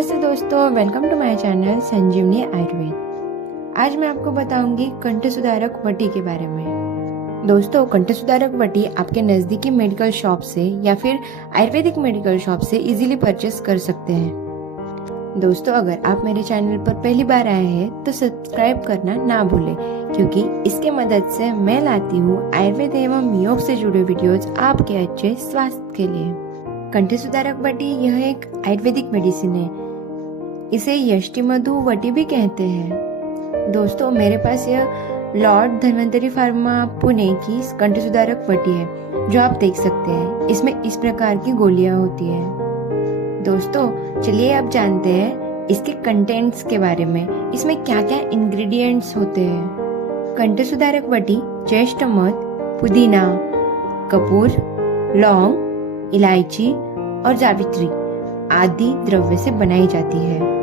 नमस्ते दोस्तों, welcome to my channel संजीवनी आयुर्वेद। आज मैं आपको बताऊंगी कंठ सुधारक वटी के बारे में। दोस्तों, कंठ सुधारक वटी आपके नज़दीकी मेडिकल शॉप से या फिर आयुर्वेदिक मेडिकल शॉप से इजीली परचेस कर सकते हैं। दोस्तों, अगर आप मेरे चैनल पर पहली बार आए हैं तो सब्सक्राइब करना ना भूलें, क्योंकि इसके मदद से मैं लाती हूँ आयुर्वेद एवं योग से जुड़े वीडियोज आपके अच्छे स्वास्थ्य के लिए। कंठ सुधारक वटी यह एक आयुर्वेदिक मेडिसिन है। इसे यष्टिमधु वटी भी कहते हैं। दोस्तों, मेरे पास यह लॉर्ड धन्वंतरी फार्मा पुणे की कंठ सुधारक वटी है, जो आप देख सकते हैं। इसमें इस प्रकार की गोलियां होती है। दोस्तों, चलिए अब जानते हैं इसके कंटेंट्स के बारे में। इसमें क्या क्या इंग्रेडिएंट्स होते हैं। कंठ सुधारक वटी ज्येष्ठ मध, पुदीना, कपूर, लौंग, इलायची और जावित्री आदि द्रव्य से बनाई जाती है।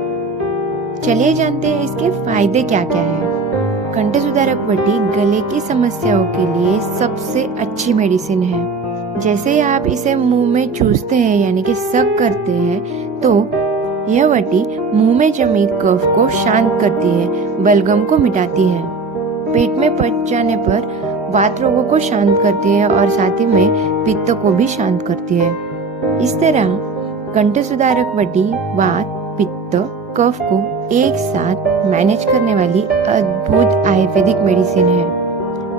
चलिए जानते हैं इसके फायदे क्या क्या है। कंठ सुधारक वटी गले की समस्याओं के लिए सबसे अच्छी मेडिसिन है। जैसे ही आप इसे मुंह में चूसते हैं यानी कि सक करते हैं, तो यह वटी मुंह में जमी कफ को शांत करती है, बलगम को मिटाती है, पेट में पच जाने पर वात रोगों को शांत करती है और साथ ही में पित्त को भी शांत करती है। इस तरह कंठ सुधारक वटी वात, पित्त, कफ को एक साथ मैनेज करने वाली अद्भुत आयुर्वेदिक मेडिसिन है।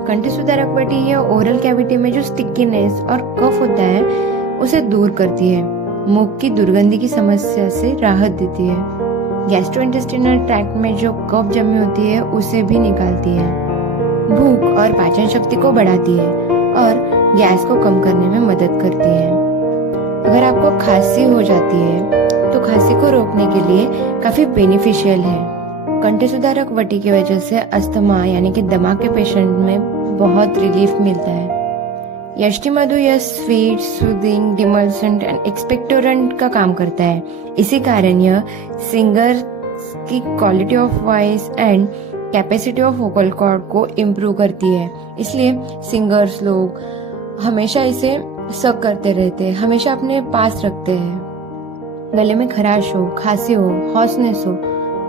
कंठ सुधारक वटी यह ओरल कैविटी में जो स्टिकीनेस और कफ होता है उसे दूर करती है, मुख की दुर्गंधी की समस्या से राहत देती है, गैस्ट्रोइंटेस्टाइनल ट्रैक्ट में जो कफ जमी होती है उसे भी निकालती है, भूख और पाचन शक्ति को बढ़ाती है और गैस को कम करने में मदद करती है। अगर आपको खांसी हो जाती है तो खांसी को रोकने के लिए काफी बेनिफिशियल है। कंठ सुधारक वटी की वजह से अस्थमा यानी कि दमा के पेशेंट में बहुत रिलीफ मिलता है। यष्टिमधु यह sweet, soothing, demulcent and expectorant का काम करता है। इसी कारण यह सिंगर की quality of voice and capacity of vocal cord को इम्प्रूव करती है। इसलिए सिंगर्स लोग हमेशा इसे सक करते रहते हैं, हमेशा अपने पास रखते हैं। गले में खराश हो, खांसी हो, हॉर्सनेस हो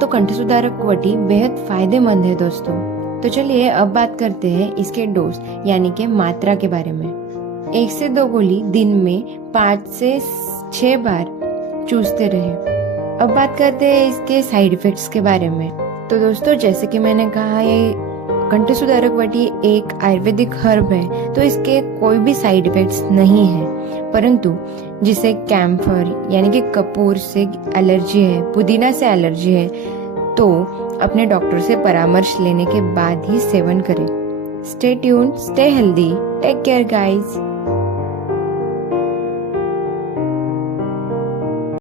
तो कंठ सुधारक वटी बेहद फायदेमंद है दोस्तों। तो चलिए अब बात करते हैं इसके डोज यानी कि मात्रा के बारे में। 1 से 2 गोली दिन में 5 से 6 बार चूसते रहे। अब बात करते हैं इसके साइड इफेक्ट्स के बारे में। तो दोस्तों, जैसे कि मैंने कहा, ये कंठ सुधारक वटी एक आयुर्वेदिक हर्ब है, तो इसके कोई भी साइड इफेक्ट्स नहीं है। परंतु जिसे कैम्फर यानी कि कपूर से एलर्जी है, पुदीना से एलर्जी है, तो अपने डॉक्टर से परामर्श लेने के बाद ही सेवन करें। Stay tuned, stay healthy, take care guys.